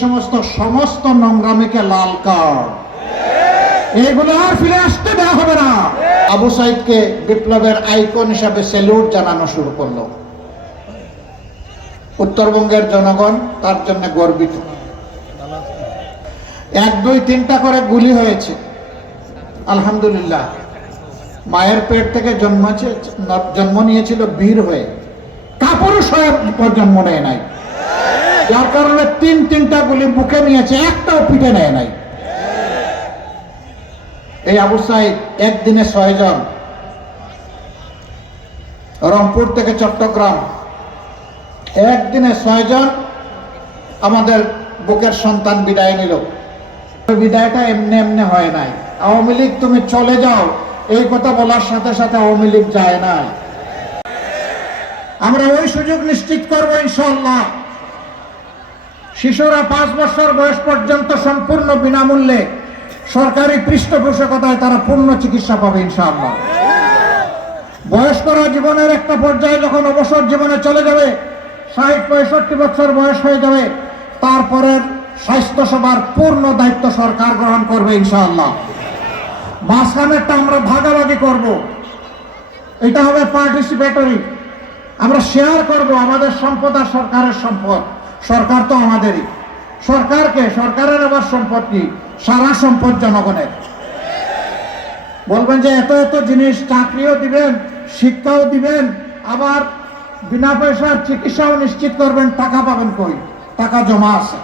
সমস্ত নোংরামিকে লাল কার্ড, এগুলো আর ফিরে আসতে দেওয়া হবে না। আবু সাইদকে বিপ্লবের আইকন হিসাবে স্যালুট জানানো শুরু করলো। উত্তরবঙ্গের জনগণ তার জন্য গর্বিত। 1, 2, 3টা করে গুলি হয়েছে, আলহামদুলিল্লাহ। মায়ের পেট থেকে জন্ম নিয়েছিল বীর হয়ে, কাপুরুষ হয়ে জন্ম নেয় নাই, যার কারণে 3টা গুলি বুকে নিয়েছে, একটাও পিঠে নেয় নাই। এই আবু সাইদ একদিনে 6 জন, রংপুর থেকে চট্টগ্রাম, একদিনে 6 জন আমাদের বুকের সন্তান বিদায় নিল। বিদায়টা এমনি এমনি হয় নাই। আওয়ামী লীগ তুমি চলে যাও, এই কথা বলার সাথে সাথে আওয়ামী লীগ যায় নাই। আমরা ওই সুযোগ নিশ্চিত করবো ইনশাআল্লাহ। শিশুরা 5 বছর বয়স পর্যন্ত সম্পূর্ণ বিনামূল্যে সরকারি পৃষ্ঠপোষকতায় তারা পূর্ণ চিকিৎসা পাবে ইনশাআল্লাহ। বয়স্করা জীবনের একটা পর্যায়ে যখন অবসর জীবনে চলে যাবে, 60-65 বছর বয়স হয়ে যাবে, তারপরের স্বাস্থ্য সেবার পূর্ণ দায়িত্ব সরকার গ্রহণ করবে ইনশাআল্লাহ। মাঝখানেরটা আমরা ভাগাভাগি করব, এটা হবে পার্টিসিপেটরি। আমরা শেয়ার করব আমাদের সম্পদ আর সরকারের সম্পদ। সরকার তো আমাদেরই, সরকারের আবার সম্পদ কি? সারা সম্পদ জনগণের। বলবেন যে এত এত জিনিস, চাকরিও দিবেন, শিক্ষাও দিবেন, আবার বিনা পয়সার চিকিৎসাও নিশ্চিত করবেন, টাকা পাবেন কই? টাকা জমা আছে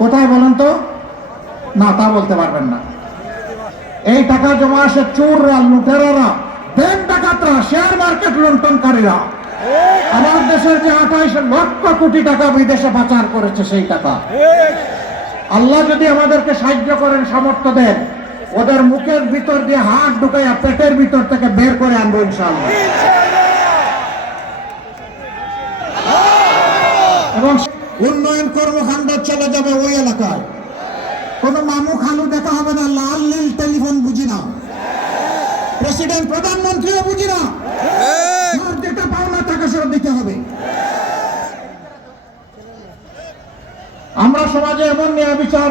কোথায় বলেন তো? না, তা বলতে পারবেন না। এই টাকা জমা আসে চোররা, লুটেরারা, ব্যাংক ডাকাতরা, শেয়ার মার্কেট লুণ্ঠনকারীরা। আমার দেশের যে 28 লক্ষ কোটি টাকা বিদেশে পাচার করেছে, সেই টাকা আল্লাহ যদি আমাদেরকে সাহায্য করেন, সামর্থ্য দেন, ওদের মুখের ভিতর দিয়ে হাত ঢুকাইয়া পেটের ভিতর থেকে বের করে আনবো ইনশাআল্লাহ। এবং উন্নয়ন কর্মকাণ্ড চলে যাবে ওই এলাকায়। কোন মামু খালু দেখা হবে না, লাল নীল টেলিফোন বুঝি না, প্রেসিডেন্ট প্রধানমন্ত্রীও বুঝি না, যেটা পাওনা টাকা সেটা দিতে হবে। আমরা সমাজে এমন ন্যায় বিচার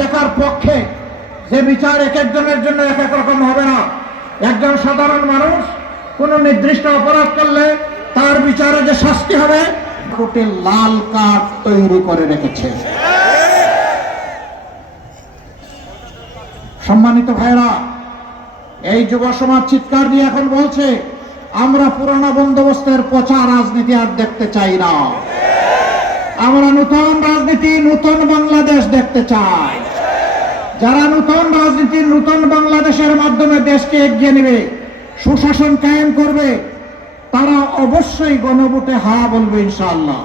দেখার পক্ষে, যে বিচার এক একজনের জন্য এক এক রকম হবে না। একজন সাধারণ মানুষ কোন নির্দিষ্ট অপরাধ করলে তার বিচারে যে শাস্তি হবে, কোর্টে লাল কার্ড তৈরি করে রেখেছে। সম্মানিত ভাইরা, এই যুব সমাজ চিৎকার দিয়ে এখন বলছে, আমরা পুরানো বন্দোবস্তের পচা রাজনীতি আর দেখতে চাই না। আমরা নতুন রাজনীতি, নতুন বাংলাদেশ দেখতে চাই। যারা নতুন রাজনীতি, নতুন বাংলাদেশের মাধ্যমে দেশকে এগিয়ে নেবে, সুশাসন কায়েম করবে, তারা অবশ্যই গণভোটে হ্যাঁ বলবে ইনশাআল্লাহ।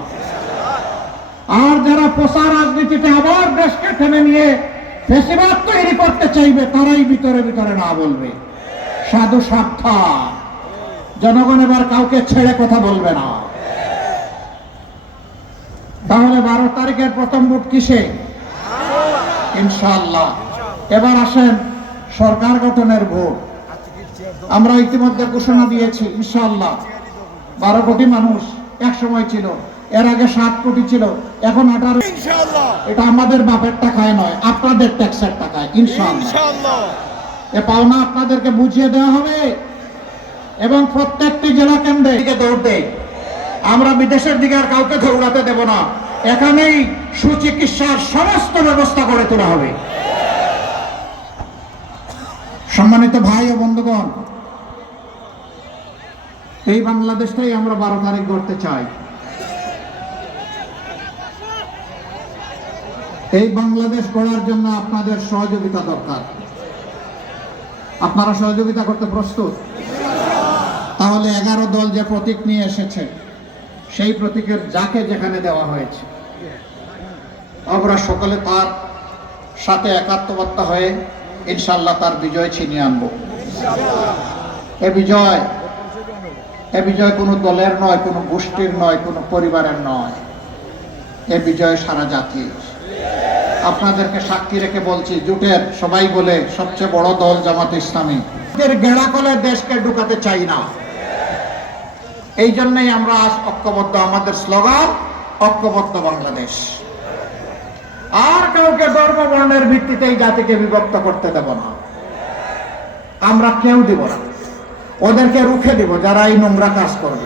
আর যারা পচা রাজনীতিতে আবার দেশকে টেনে নিয়ে ফ্যাসিবাদ তৈরি করতে চাইবে, তারাই ভিতরে ভিতরে না বলবে। সাধু সাবধান, জনগণ এবার কাউকে ছেড়ে কথা বলবে না। তাহলে 12 তারিখের প্রথম ভোট কিসে? ইনশাআল্লাহ। এবার আসেন সরকার গঠনের ভোট। আমরা ইতিমধ্যে ঘোষণা দিয়েছি ইনশাআল্লাহ। 12 কোটি মানুষ এক সময় ছিল, এর আগে 7 কোটি ছিল, এখন 18 ইনশাআল্লাহ। এটা আমাদের বাপের টাকায় নয়, আপনাদের ট্যাক্সের টাকায় ইনশাআল্লাহ। এ পাওনা আপনাদেরকে বুঝিয়ে দেওয়া হবে এবং প্রত্যেকটি জেলা কেন্দ্রে দৌড় দেয়। আমরা বিদেশের দিকে আর কাউকে দৌড়াতে দেব না। এখানেই সুচিকিৎসার সমস্ত ব্যবস্থা করে তোলা হবে। সম্মানিত ভাই ও বন্ধুগণ, এই বাংলাদেশটাই আমরা 12 তারিখ গড়তে চাই। এই বাংলাদেশ গড়ার জন্য আপনাদের সহযোগিতা দরকার। আপনারা সহযোগিতা করতে প্রস্তুত? তাহলে 11 দল যে প্রতীক নিয়ে এসেছে, সেই প্রতীকের যাকে যেখানে দেওয়া হয়েছে, আমরা সকলে তার সাথে একাত্মবদ্ধ হয়ে ইনশাআল্লাহ তার বিজয় ছিনিয়ে আনব। এ বিজয় কোনো দলের নয়, কোনো গোষ্ঠীর নয়, কোনো পরিবারের নয়, এ বিজয় সারা জাতির। আপনাদেরকে সাক্ষী রেখে বলছি, জোটের সবাই বলে সবচেয়ে বড় দল জামাত ইসলামী, গেড়াকলে দেশকে ঢুকাতে চাই না। এই জন্যই আমরা আজ ঐক্যবদ্ধ। আমাদের স্লোগান ঐক্যবদ্ধ বাংলাদেশ। কাউকে ধর্ম বর্ণের ভিত্তিতে এই জাতিকে বিভক্ত করতে দেব না, আমরা কেউ দিব না, ওদেরকে রুখে দিব যারা এই নোংরা কাজ করবে।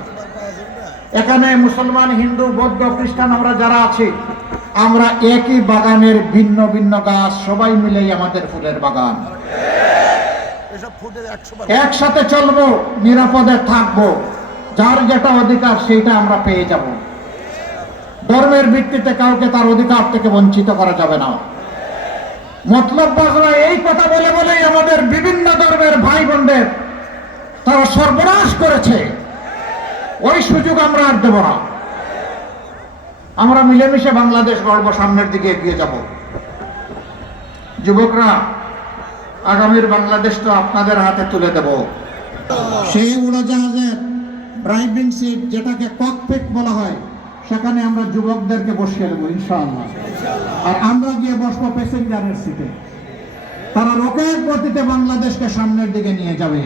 এখানে মুসলমান, হিন্দু, বৌদ্ধ, খ্রিস্টান আমরা যারা আছি, আমরা একই বাগানের ভিন্ন ভিন্ন গাছ, সবাই মিলেই আমাদের ফুলের বাগান। একসাথে চলবো, নিরাপদে থাকবো, যার যেটা অধিকার সেইটা আমরা পেয়ে যাব। ধর্মের ভিত্তিতে কাউকে তার অধিকার থেকে বঞ্চিত করা যাবে না। মতলববাজরা এই কথা বলে বলেই আমাদের বিভিন্ন ধর্মের ভাই বোনদের তারা সর্বনাশ করেছে। ওই সুযোগ আমরা আর দেব না। আমরা মিলেমিশে বাংলাদেশ গড়ব, সামনের দিকে এগিয়ে যাব। যুবকরা, আগামীর বাংলাদেশ তো আপনাদের হাতে তুলে দেব। সেই উড়োজাহাজের ড্রাইভিং সিট, যেটাকে ককপিট বলা হয়, সেখানে আমরা যুবকদেরকে বসিয়ে দেবো ইনশাআল্লাহ। আর আমরা গিয়ে বসবো প্যাসেঞ্জারের সিটে। তারা রকেট গতিতে বাংলাদেশকে সামনের দিকে নিয়ে যাবে।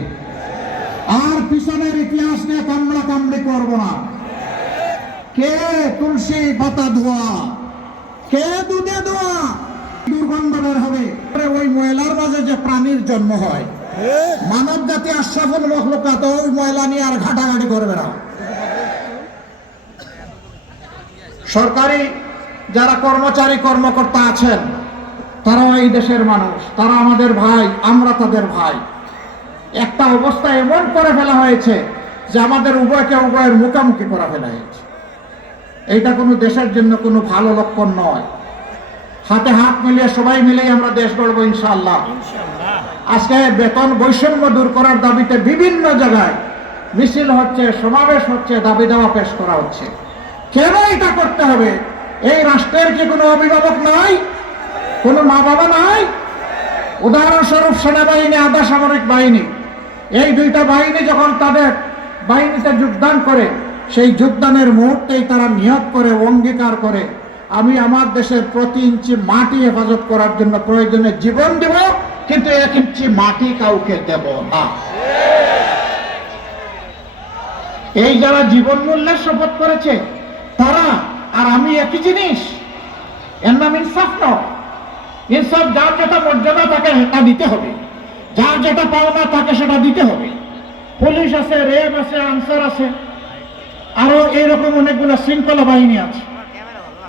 আর পিছনের ইতিহাস নিয়ে কামড়া কামড়ি করবো না। কে তুলসী পাতা ধোয়া, কে দুধে ধোয়া, দুর্গন্ধ বের হবে। ওই ময়লার মাঝে যে প্রাণীর জন্ম হয়, মানব জাতি আশরাফুল মখলুকাত, ওই ময়লা নিয়ে আর ঘাটাঘাটি করবে না। সরকারি যারা কর্মচারী কর্মকর্তা আছেন, তারাও এই দেশের মানুষ, তারা আমাদের ভাই, আমরা তাদের ভাই। একটা অবস্থা এমন করে ফেলা হয়েছে যে আমাদের উভয়কে উভয়ের মুখোমুখি করা ফেলা হয়েছে। এইটা কোনো দেশের জন্য কোনো ভালো লক্ষণ নয়। হাতে হাত মিলিয়ে সবাই মিলেই আমরা দেশ গড়বো ইনশাআল্লাহ। আজকে বেতন বৈষম্য দূর করার দাবিতে বিভিন্ন জায়গায় মিছিল হচ্ছে, সমাবেশ হচ্ছে, দাবি দেওয়া পেশ করা হচ্ছে। কেন এটা করতে হবে? এই রাষ্ট্রের কি কোনো অভিভাবক নাই? কোনো মা বাবা নাই? উদাহরণস্বরূপ সেনাবাহিনী, আধা সামরিক বাহিনী, এই দুইটা বাহিনী যখন তাদের বাহিনীতে যোগদান করে, সেই যোগদানের মুহূর্তেই তারা নিয়ত করে, অঙ্গীকার করে, আমি আমার দেশের প্রতি ইঞ্চি মাটি হেফাজত করার জন্য প্রয়োজনে জীবন দেব, কিন্তু 1 ইঞ্চি মাটি কাউকে দেব না। এই যারা জীবন মূল্যের শপথ করেছে তারা আর আমি একই জিনিস। এর নাম ইনসাফ নয়। ইনসাফ, যার যেটা মর্যাদা তাকে তা দিতে হবে, যার যেটা পাওনা তাকে সেটা দিতে হবে। পুলিশ আছে, র্যাব আছে, আনসার আছে, আরো এইরকম অনেকগুলো শৃঙ্খলা বাহিনী আছে।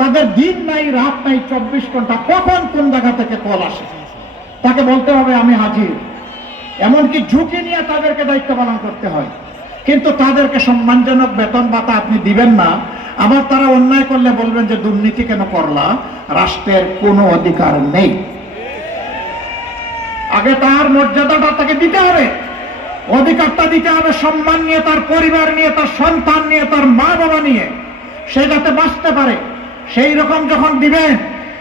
তাদের দিন নাই, রাত নাই, 24 ঘন্টা কখন কোন জায়গা থেকে কল আসে, তাকে বলতে হবে আমি হাজির। এমনকি ঝুঁকি নিয়ে তাদেরকে দায়িত্ব পালন করতে হয়। কিন্তু তাদেরকে সম্মানজনক বেতন ভাতা আপনি দিবেন না। আবার তারা অন্যায় করলে বলবেন যে দুর্নীতি কেন করলা? রাষ্ট্রের কোনো অধিকার নেই। আগে তার মর্যাদাটা তাকে দিতে হবে, অধিকারটা দিতে হবে, সম্মান নিয়ে, তার পরিবার নিয়ে, তার সন্তান নিয়ে, তার মা বাবা নিয়ে সে যাতে বাঁচতে পারে। সেই রকম যখন দিবেন,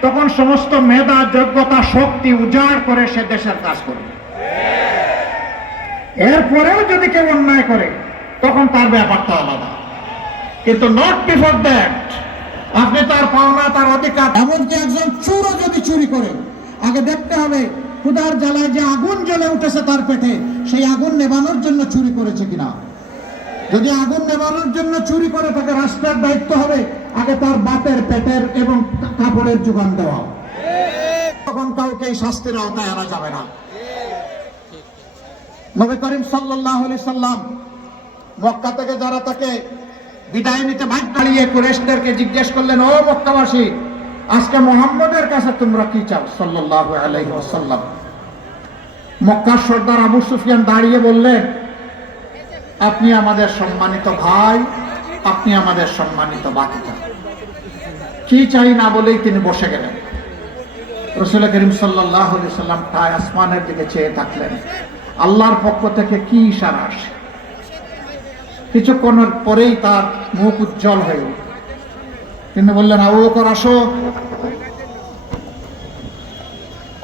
তখন সমস্ত মেধা, যোগ্যতা, শক্তি উজাড় করে সে দেশের কাজ করবে। এরপরেও যদি কেউ অন্যায় করে, তখন তার ব্যাপারটা আলাদা। কিন্তু নট বিফোর দ্যাট। আপনি তার পাওনা, তার অধিকার, এমনকি একজন চোরও যদি চুরি করে, আগে দেখতে হবে ক্ষুধার জ্বালায় যে আগুন জ্বলে উঠেছে তার পেটে, সেই আগুন নেভানোর জন্য চুরি করেছে কিনা। যদি আগুন নেভানোর জন্য চুরি করে, তাকে রাষ্ট্রের দায়িত্ব হবে আগে তার বাপের পেটের এবং কাপড়ের যোগান দেওয়া। তখন কাউকে এই শাস্তির আওতায় আনা যাবে না। নবী করিম সাল্লাল্লাহু আলাইহি সাল্লাম মক্কা থেকে যারা তাকে বিদায় নিতে বাধ্য দাঁড়িয়ে কুরাইশদেরকে জিজ্ঞেস করলেন, ও মক্কাবাসী, আজকে মুহাম্মদের কাছে তোমরা কি চাও সাল্লাল্লাহু আলাইহি ওয়াসাল্লাম? মক্কার সর্দার আবু সুফিয়ান দাঁড়িয়ে বললেন, আপনি আমাদের সম্মানিত ভাই, আপনি আমাদের সম্মানিত বাতিজা। কি চাই না বলেই তিনি বসে গেলেন। রাসূল করিম সাল্লাল্লাহু আলাইহি ওয়াসাল্লাম তাই আসমানের দিকে চেয়ে থাকলেন। আল্লাহর পক্ষ থেকে কি ইশারা আসে? কিছুক্ষণের পরেই তার মুখ উজ্জ্বল হয়ে উঠল। তিনি বললেন, আবু বকর আসো,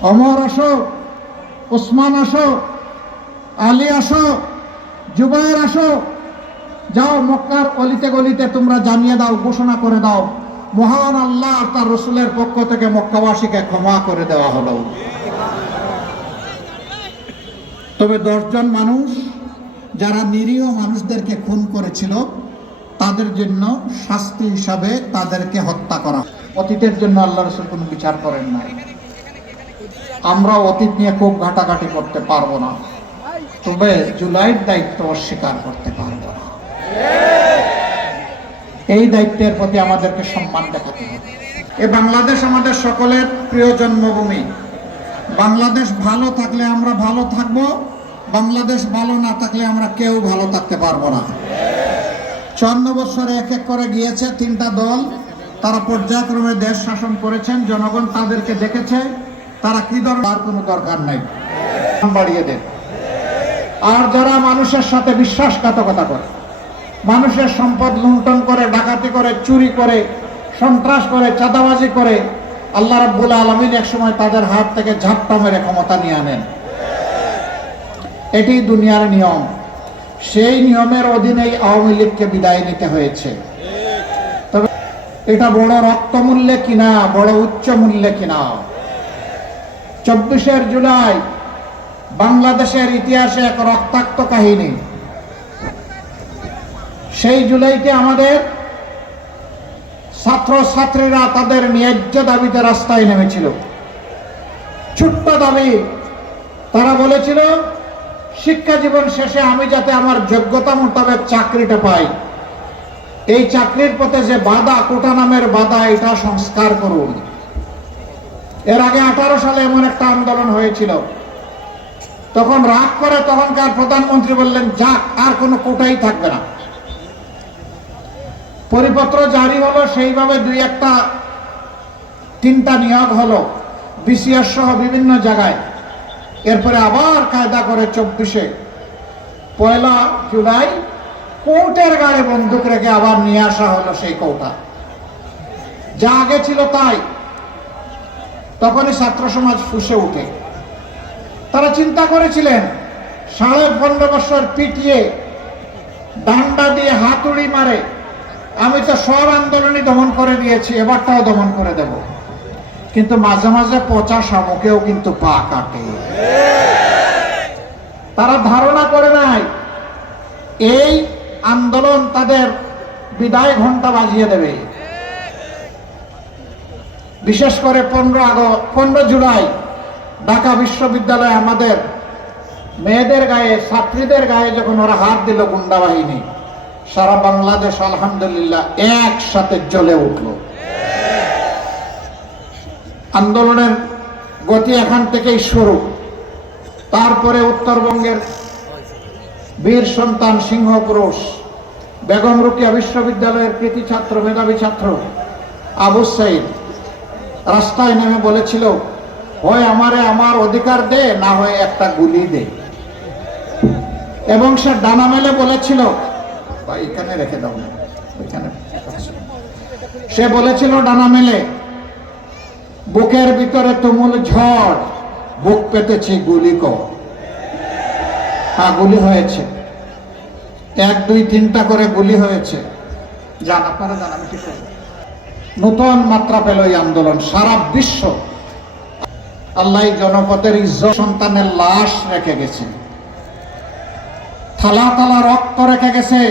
ওমর আসো, ওসমান আসো, আলী আসো, জুবায়ের আসো, যাও মক্কার অলিতে গলিতে তোমরা জানিয়ে দাও, ঘোষণা করে দাও, মহান আল্লাহ তার রসুলের পক্ষ থেকে মক্কাবাসীকে ক্ষমা করে দেওয়া হলো। তবে 10 জন মানুষ যারা নিরীহ মানুষদেরকে খুন করেছিল, তাদের জন্য শাস্তি হিসাবে তাদেরকে হত্যা করা। অতীতের জন্য আল্লাহ রাসূল কোনো বিচার করেন না। আমরা অতীত নিয়ে খুব ঘাটাঘাটি করতে পারবো না, তবে জুলাইয়ের দায়িত্ব অস্বীকার করতে পারবো না। এই দায়িত্বের প্রতি আমাদেরকে সম্মান দেখাতে হবে। এ বাংলাদেশ আমাদের সকলের প্রিয় জন্মভূমি। বাংলাদেশ ভালো থাকলে আমরা ভালো থাকব, বাংলাদেশ ভালো না থাকলে আমরা কেউ ভালো থাকতে পারবো না। 54 বছরে এক এক করে গিয়েছে 3টা দল, তারা পর্যায়ক্রমে দেশ শাসন করেছেন, জনগণ তাদেরকে দেখেছে, তারা কি দরকার, কোনো দরকার নাই, বাড়িয়ে দেন। আর যারা মানুষের সাথে বিশ্বাসঘাতকতা করে, মানুষের সম্পদ লুণ্ঠন করে, ডাকাতি করে, চুরি করে, সন্ত্রাস করে, চাঁদাবাজি করে, আল্লাহ রাব্বুল আলামিন একসময় তাদের হাত থেকে ঝাপটা মেরে ক্ষমতা নিয়ে আনেন। এটি দুনিয়ার নিয়ম। সেই নিয়মের অধীনেই আওয়ামী লীগকে বিদায় নিতে হয়েছে। তবে এটা বড় রক্তমূল্যে কিনা, বড় উচ্চ মূল্যে কিনা। 24শে জুলাই বাংলাদেশের ইতিহাসে এক রক্তাক্ত কাহিনী। সেই জুলাইতে আমাদের ছাত্র ছাত্রীরা তাদের ন্যায্য দাবিতে রাস্তায় নেমেছিল। ছোট্ট দাবি, তারা বলেছিল শিক্ষা জীবন শেষে আমি যাতে আমার যোগ্যতা মোতাবেক চাকরিটা পাই, এই চাকরির পথে যে বাধা, কোটা নামের বাধা, এটা সংস্কার করুন। এর আগে 18 সালে এমন একটা আন্দোলন হয়েছিল, তখন রাগ করে তখনকার প্রধানমন্ত্রী বললেন যাক, আর কোনো কোটাই থাকবে না। পরিপত্র জারি হলো, সেইভাবে 2-1-3টা নিয়োগ হলো বিসিএস সহ বিভিন্ন জায়গায়। এরপরে আবার কায়দা করে 24শে 1 জুলাই কোর্টের গায়ে বন্দুক রেখে আবার নিয়ে আসা হলো সেই কোটা, যা আগে ছিল তাই। তখনই ছাত্র সমাজ ফুঁসে উঠে। তারা চিন্তা করেছিলেন 15.5 বছর পিটিয়ে, ডান্ডা দিয়ে হাতুড়ি মারে আমি তো সব আন্দোলনই দমন করে দিয়েছি, এবারটাও দমন করে দেব। কিন্তু মাঝে মাঝে পচা শামুকেও কিন্তু পা কাটে। তারা ধারণা করে নাই এই আন্দোলন তাদের বিদায় ঘন্টা বাজিয়ে দেবে। বিশেষ করে 15 জুলাই ঢাকা বিশ্ববিদ্যালয়ে আমাদের মেয়েদের গায়ে, ছাত্রীদের গায়ে যখন ওরা হাত দিল গুন্ডা বাহিনী, সারা বাংলাদেশ আলহামদুলিল্লাহ একসাথে জ্বলে উঠল। আন্দোলনের গতি এখান থেকেই শুরু। তারপরে উত্তরবঙ্গের বীর সন্তান, সিংহ পুরুষ, বেগম রোকেয়া বিশ্ববিদ্যালয়ের কৃতি ছাত্র, মেধাবী ছাত্র আবু সাইদ রাস্তায় নেমে বলেছিল, হয় আমারে আমার অধিকার দে, না হয় একটা গুলি দে। এবং সে ডানা মেলে বলেছিল, এখানে রেখে দাও না, ওইখানে। সে বলেছিল ডানা মেলে, বুকের ভিতরে তুমুল ঝড়, বুক পেতেছি গুলি কর। হ্যাঁ, গুলি হয়েছে, 1, 2, 3টা করে গুলি হয়েছে। জান আপনারা জান, আমি কি করবো। নতুন মাত্রা পেল এই আন্দোলন। সারা বিশ্ব আল্লাহ জনপদের ইজ্জত, সন্তানের লাশ রেখে গেছে, থালা থালা রক্ত রেখে গেছে।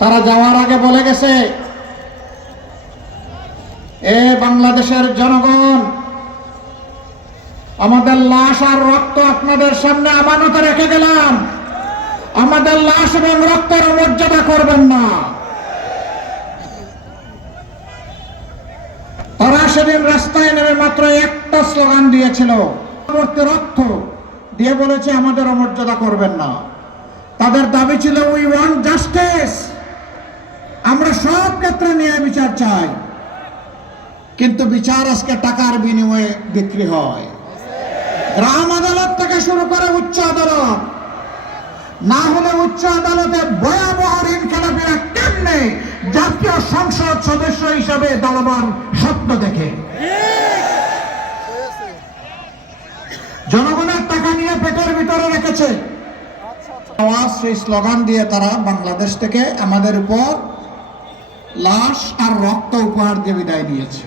তারা যাওয়ার আগে বলে গেছে, এ বাংলাদেশের জনগণ, আমাদের লাশ আর রক্ত আপনাদের সামনে আমানতে রেখে গেলাম, আমাদের লাশ এবং রক্তের মর্যাদা করবেন না। তারা সেদিন রাস্তায় নেমে মাত্র একটা স্লোগান দিয়েছিল, রক্ত দিয়ে বলেছে আমাদের অমর্যাদা করবেন না। তাদের দাবি ছিল উই ওয়ান্ট জাস্টিস, আমরা সব ক্ষেত্রে ন্যায় বিচার চাই। কিন্তু বিচার আজকে টাকার বিনিময়ে বিক্রি হয়। গ্রাম আদালত থেকে শুরু করে উচ্চ আদালত, না হলে উচ্চ আদালতে ভয়াবহ ঋণ খেলাপিরা কেমনে জাতীয় সংসদ সদস্য হিসাবে দলবান স্বপ্ন দেখে। জনগণের টাকা নিয়ে পেটের ভিতরে রেখেছে। আওয়াজ, সেই স্লোগান দিয়ে তারা বাংলাদেশ থেকে আমাদের উপর লাশ আর রক্ত উপহার দিয়ে বিদায় নিয়েছে।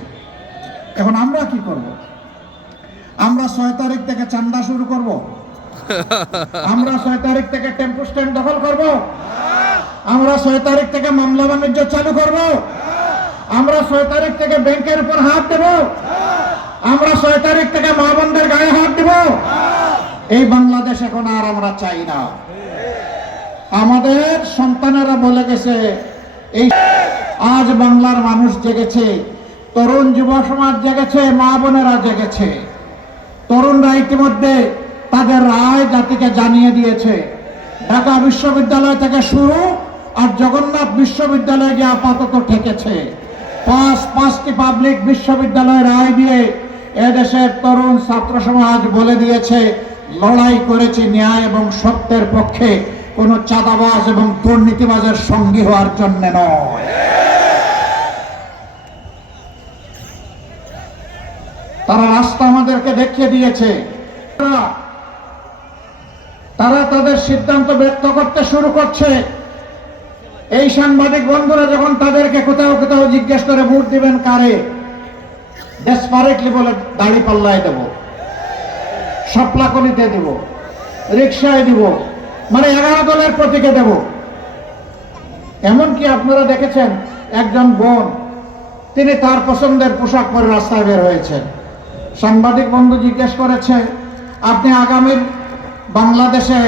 এখন আমরা কি করব? আমরা 6 তারিখ থেকে চান্দা শুরু করব? আমরা 6 তারিখ থেকে টেম্পো স্ট্যান্ড দখল করব? আমরা 6 তারিখ থেকে মামলা বাণিজ্য চালু করব? আমরা 6 তারিখ থেকে ব্যাংকের উপর হাত দেব? আমরা 6 তারিখ থেকে মা বোনদের গায়ে হাত দিব? এই বাংলাদেশ এখন আর আমরা চাই না। আমাদের সন্তানেরা বলে গেছে, এই আজ বাংলার মানুষ জেগেছে, তরুণ যুব সমাজ জেগেছে, মা বোনেরা জেগেছে। তরুণরা ইতিমধ্যে তাদের রায় জাতিকে জানিয়ে দিয়েছে। ঢাকা বিশ্ববিদ্যালয় থেকে শুরু আর জগন্নাথ বিশ্ববিদ্যালয়ে গিয়ে আপাতত ঠেকেছে। পাঁচটি পাবলিক বিশ্ববিদ্যালয়ের রায় দিয়ে এদেশের তরুণ ছাত্র সমাজ বলে দিয়েছে, লড়াই করেছি ন্যায় এবং সত্যের পক্ষে, কোনো চাঁদাবাজ এবং দুর্নীতিবাজের সঙ্গী হওয়ার জন্য নয়। তারা রাস্তা আমাদেরকে দেখিয়ে দিয়েছে। তারা তাদের সিদ্ধান্ত ব্যক্ত করতে শুরু করছে। এই সাংবাদিক বন্ধুরা যখন তাদেরকে কোথাও কোথাও জিজ্ঞেস করে ভোট দিবেন কারে, ডেসপারেটলি বলে দাড়ি পাল্লায় দেব, শাপলাকলিতে দেব, রিক্সায় দিব, মানে 11 দলের প্রতীকে দেব। এমনকি আপনারা দেখেছেন একজন বোন, তিনি তার পছন্দের পোশাক পরে রাস্তায় বের হয়েছেন। সাংবাদিক বন্ধু জিজ্ঞেস করেছে, আপনি আগামী বাংলাদেশে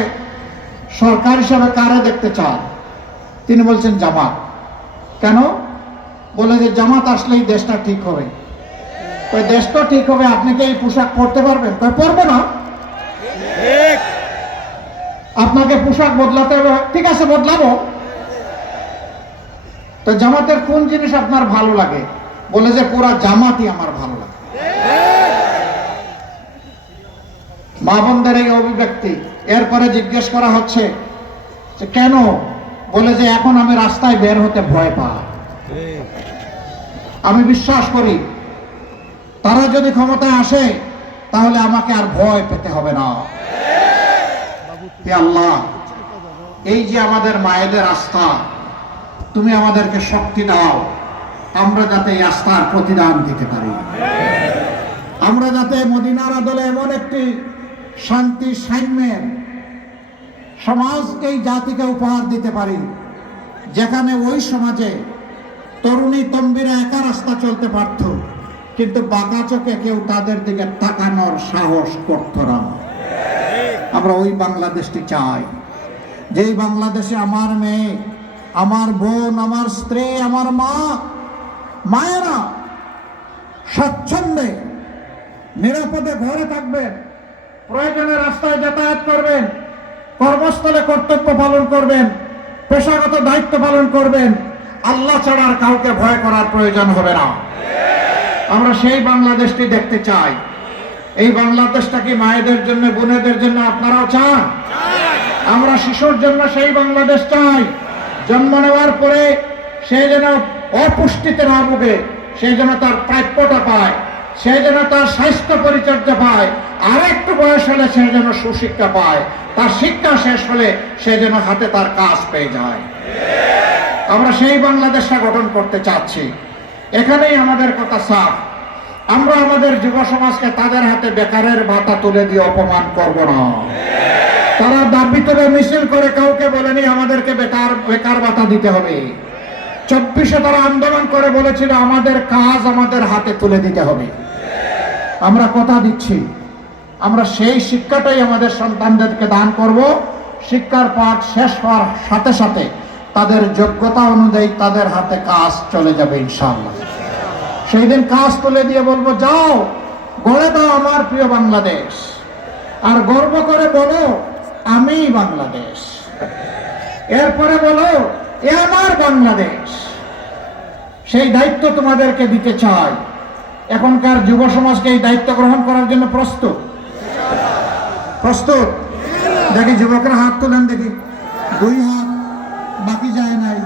সরকার হিসাবে কারে দেখতে চান? তিনি বলছেন জামাত। কেন? বলে যে জামাত আসলেই দেশটা ঠিক হবে। ওই দেশ তো ঠিক হবে, আপনি কি এই পোশাক পরতে পারবেন? পরবো না। আপনাকে পোশাক বদলাতে হবে, ঠিক আছে বদলাবো। তো জামাতের কোন জিনিস আপনার ভালো লাগে? বলে যে পুরা জামাতই আমার ভালো লাগে। মা বোনদের এই অভিব্যক্তি। এরপরে জিজ্ঞেস করা হচ্ছে যে কেন? বলে যে এখন আমি রাস্তায় বের হতে ভয় পাই। আমি বিশ্বাস করি তারা যদি ক্ষমতায় আসে তাহলে আমাকে আর ভয় পেতে হবে না। হে আল্লাহ, এই যে আমাদের মায়েদের আস্থা, তুমি আমাদেরকে শক্তি দাও, আমরা যাতে এই আস্থার প্রতিদান দিতে পারি। আমরা যাতে মদিনার আদলে এমন একটি শান্তি সাম্যের সমাজকে এই জাতিকে উপহার দিতে পারি, যেখানে ওই সমাজে তরুণী তম্বিরা একা রাস্তা চলতে পারত, কিন্তু বাঁকা চোখে কেউ তাদের দিকে তাকানোর সাহস করত না। আমরা ওই বাংলাদেশটি চাই, যেই বাংলাদেশে আমার মেয়ে, আমার বোন, আমার স্ত্রী, আমার মায়েরা স্বচ্ছন্দে নিরাপদে ঘরে থাকবেন, প্রয়োজনে রাস্তায় যাতায়াত করবেন, কর্মস্থলে কর্তব্য পালন করবেন, পেশাগত দায়িত্ব পালন করবেন, আল্লাহ ছাড়া আর কাউকে ভয় করার প্রয়োজন হবে না। আমরা সেই বাংলাদেশটি দেখতে চাই। এই বাংলাদেশটা কি মায়েদের জন্য, বোনেদের জন্য আপনারাও চান? আমরা শিশুর জন্য সেই বাংলাদেশ চাই। জন্ম নেওয়ার পরে সে যেন অপুষ্টিতে না ভোগে, সে যেন তার প্রাপ্যটা পায়, সে যেন তার স্বাস্থ্য পরিচর্যা পায়, আর একটু বয়স হলে সে যেন সুশিক্ষা পায়, তার শিক্ষা শেষ হলে সে যেন হাতে তার কাজ পেয়ে যায়। আমরা সেই বাংলাদেশটা গঠন করতে চাচ্ছি। এখানেই আমাদের কথা সাফ। আমরা আমাদের যুব সমাজকে তাদের হাতে বেকারের ভাতা তুলে দিয়ে অপমান করব না। তারা দাবি তুলে মিছিল করে কাউকে বলেনি আমাদেরকে বেকার ভাতা দিতে হবে। 24-এ তারা আন্দোলন করে বলেছিল আমাদের কাজ আমাদের হাতে তুলে দিতে হবে। আমরা কথা দিচ্ছি, আমরা সেই শিক্ষাটাই আমাদের সন্তানদেরকে দান করব। শিক্ষার পাঠ শেষ হওয়ার সাথে সাথে তাদের যোগ্যতা অনুযায়ী তাদের হাতে কাজ চলে যাবে ইনশাআল্লাহ। সেই দিন কাজ তুলে দিয়ে বলবো, যাও গড়ে দাও আমার প্রিয় বাংলাদেশ, আর গর্ব করে বলো আমি বাংলাদেশ। এরপরে বলো এ আমার বাংলাদেশ। সেই দায়িত্ব তোমাদেরকে দিতে চাই। এখনকার যুব সমাজকে এই দায়িত্ব গ্রহণ করার জন্য প্রস্তুত? প্রস্তুত? দেখি যুবকরা হাত তোলেন, দেখি 2 হাত, বাকি যায় নাই।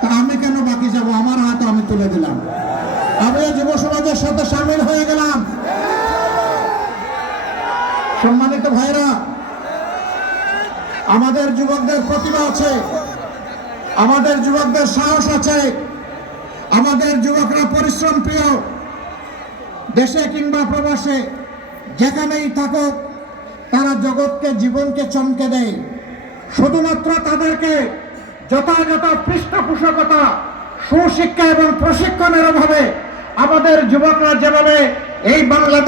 তা আমি কেন বাকি যাব? আমার হাত আমি তুলে দিলাম, আমি যুব সমাজের সাথে সামিল হয়ে গেলাম। সম্মানিত ভাইরা, আমাদের যুবকদের প্রতিভা আছে, আমাদের যুবকদের সাহস আছে, আমাদের যুবকরা পরিশ্রম প্রিয়। দেশে কিংবা প্রবাসে যেখানেই থাকুক তারা জগৎকে, জীবনকে চমকে দেয়। শুধুমাত্র তাদেরকে যথাযথ পৃষ্ঠপোষকতা, সুশিক্ষা এবং প্রশিক্ষণের অভাবে আমাদের যুবকরা যেভাবে এই বাংলাদেশ